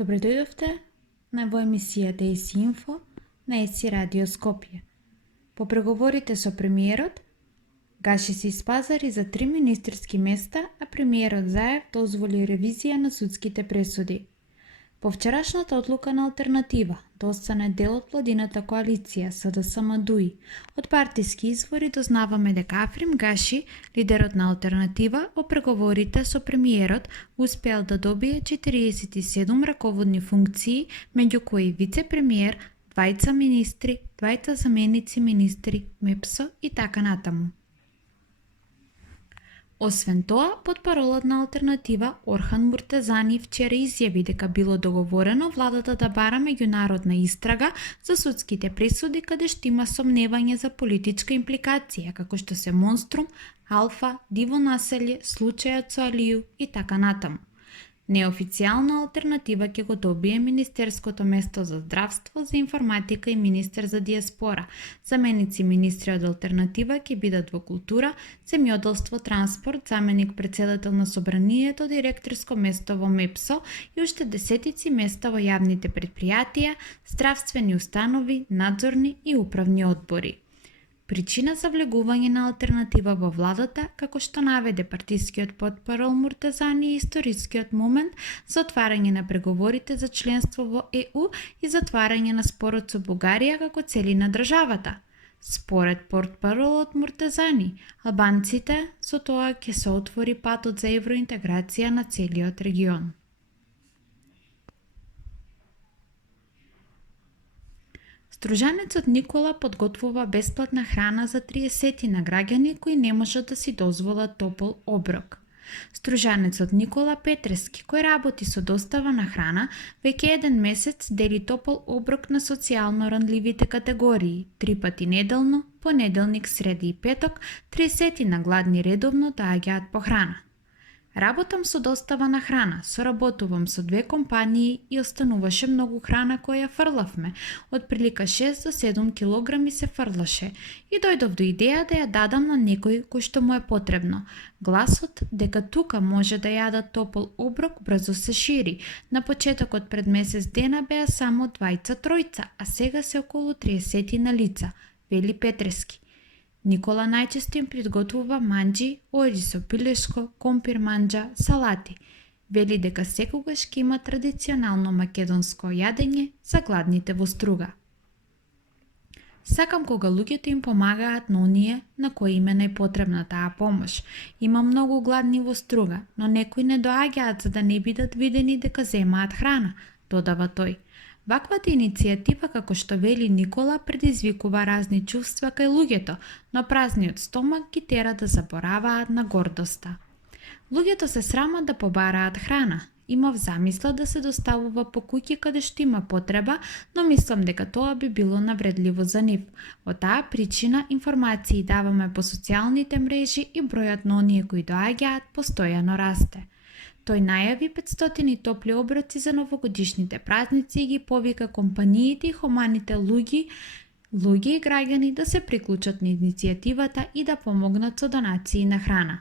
Добре дојдовте на во емисијата ЕСИ Инфо на ЕСИ Радио Скопје. По преговорите со премиерот, гаши се испазари за 3 министерски места, а премиерот Заев дозволи ревизија на судските пресуди. По вчерашната одлука на Алтернатива да остане дел од владината коалиција СДСМ-ДУИ, од партиски извори дознаваме дека Африм Гаши, лидерот на Алтернатива, во преговорите со премиерот успеал да добие 47 раководни функции, меѓу кои вице-премиер, двајца министри, двајца заменици министри, МЕПСО и така натаму. Освен тоа, потпаролот на Алтернатива Орхан Муртезани вчера изјави дека било договорено владата да бара меѓународна истрага за судските пресуди каде што има сомневање за политичка импликација, како што се Монструм, Алфа, Диво населје, случајот со Алију и така натаму. Неофицијална Алтернатива ќе го добие Министерското место за здравство, за информатика и министер за диаспора. Заменици министри од Алтернатива ќе бидат во култура, земјоделство, транспорт, заменик председател на собранието, директорско место во МЕПСО и уште десетици места во јавните предпријатија, здравствени установи, надзорни и управни одбори. Причина за влегување на Алтернатива во владата, како што наведе партискиот потпарол Муртезани, е историскиот момент за отварање на преговорите за членство во ЕУ и затварање на спорот со Бугарија како целина државата. Според портпаролот Муртезани, албанците со тоа ќе се отвори патот за евроинтеграција на целиот регион. Стружанецот Никола подготвува бесплатна храна за 30 на граѓани кои не можат да си дозволат топол оброк. Стружанецот Никола Петрески, кој работи со достава на храна, веќе еден месец дели топол оброк на социјално ранливите категории, 3 пати неделно, понеделник, среди и петок, 30 на гладни редовно доаѓаат по храна. Работам со достава на храна, соработувам со 2 компании и остануваше многу храна која фрлавме, од прилика 6 до 7 килограми се фрлаше и дојдов до идеја да ја дадам на некој кој што му е потребно. Гласот дека тука може да јадат топол оброк брзо се шири. На почетокот пред месец дена беа само 2-3, а сега се околу 30 на лица, вели Петрески. Никола најчесто им приготвува манџи, ориз со пилешко, компир манџа, салати. Вели дека секогаш ќе има традиционално македонско јадење за гладните во Струга. Сакам кога луѓето им помагаат на оние на кои им е најпотребна таа помош. Има многу гладни во Струга, но некои не доаѓаат за да не бидат видени дека земаат храна, додава тој. Ваквата иницијатива, како што вели Никола, предизвикува разни чувства кај луѓето, но празниот стомак ги тера да забораваат на гордоста. Луѓето се срамат да побараат храна. Имав замисла да се доставува по куќи каде што има потреба, но мислам дека тоа би било навредливо за нив. Од таа причина информации даваме по социјалните мрежи и бројот на оние кои доаѓаат постојано расте. Тој најави 500 топли оброци за новогодишните празници и ги повика компаниите и хуманите луѓе и граѓани да се приклучат на иницијативата и да помогнат со донации на храна.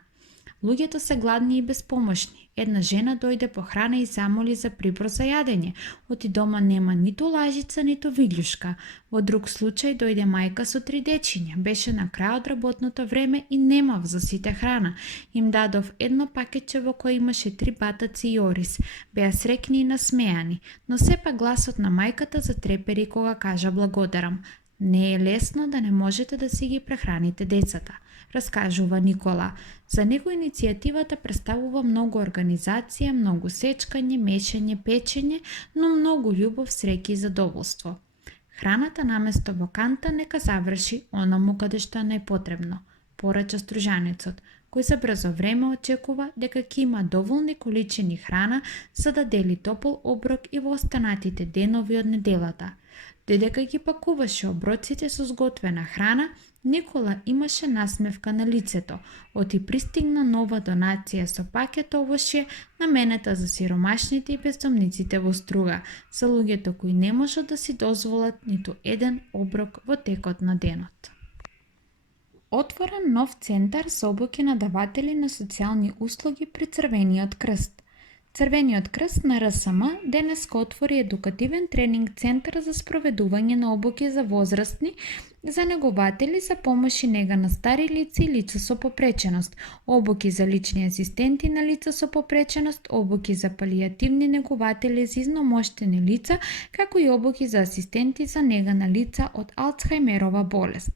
Луѓето се гладни и безпомошни. Една жена дојде по храна и замоли за прибор за јадење. Оти дома нема ниту лажица, ниту вилјушка. Во друг случај дојде мајка со 3 дечиња. Беше на крај од работното време и немав за сите храна. Им дадов едно пакетче во кое имаше 3 батаци и ориз. Беа срекни и насмејани, но сепак гласот на мајката затрепери кога кажа благодарам. Не е лесно да не можете да си ги прехраните децата, раскажува Никола. За него иницијативата представува многу организација, многу сечкање, мешање, печење, но многу љубов, среќа и задоволство. Храната наместо во канта нека заврши онаму каде што е најпотребно, порача стружанецот, кој за брзо време очекува дека ќе има доволни количини храна за да дели топол оброк и во останатите денови од неделата. Додека ги пакуваше оброците со сготвена храна, Никола имаше насмевка на лицето. Оти пристигна нова донација со пакет овошје наменета за сиромашните и бездомниците во Струга, за луѓето кои не можат да си дозволат ниту еден оброк во текот на денот. Отворен нов центар со обуки на даватели на социјални услуги при Црвениот крст. Црвениот крст на РСМ денеска отвори едукативен тренинг центар за спроведување на обуки за возрастни, за негователи за помош и нега на стари лица и лица со попреченост, обуки за лични асистенти на лица со попреченост, обуки за палијативни негователи за изномоштени лица, како и обуки за асистенти за нега на лица од Алцхајмерова болест.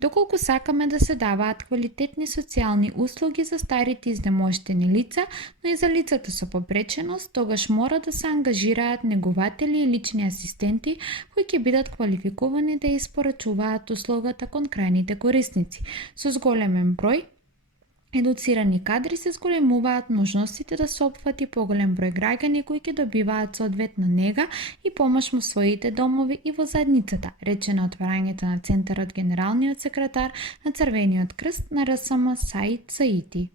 Доколку сакаме да се даваат квалитетни социјални услуги за старите изнемоштени лица, но и за лицата со попреченост, тогаш мора да се ангажираат негователи и лични асистенти кои ќе бидат квалификувани да испорачуваат услугата кон крајните корисници. Со зголемен број едуцирани кадри се зголемуваат можностите да се опфати поголем број граѓани кои ќе добиваат соодветна нега и помош во своите домови и во заедницата, рече на отварањето на центарот генералниот секретар на Црвениот крст на РСМ Саид Саити.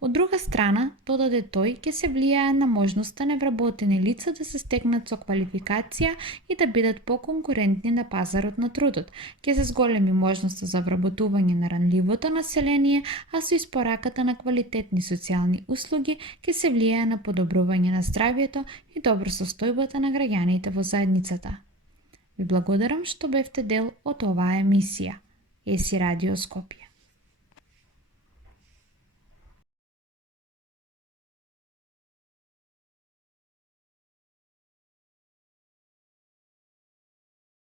Од друга страна, додаде тој, ќе се влијае на можноста невработени лица да се стекнат со квалификација и да бидат поконкурентни на пазарот на трудот. Ќе се зголеми можноста за вработување на ранливото население, а со испораката на квалитетни социјални услуги ќе се влијае на подобрување на здравјето и добросостојбата на граѓаните во заедницата. Ви благодарам што бевте дел од оваа емисија. Еси Радио Скопје.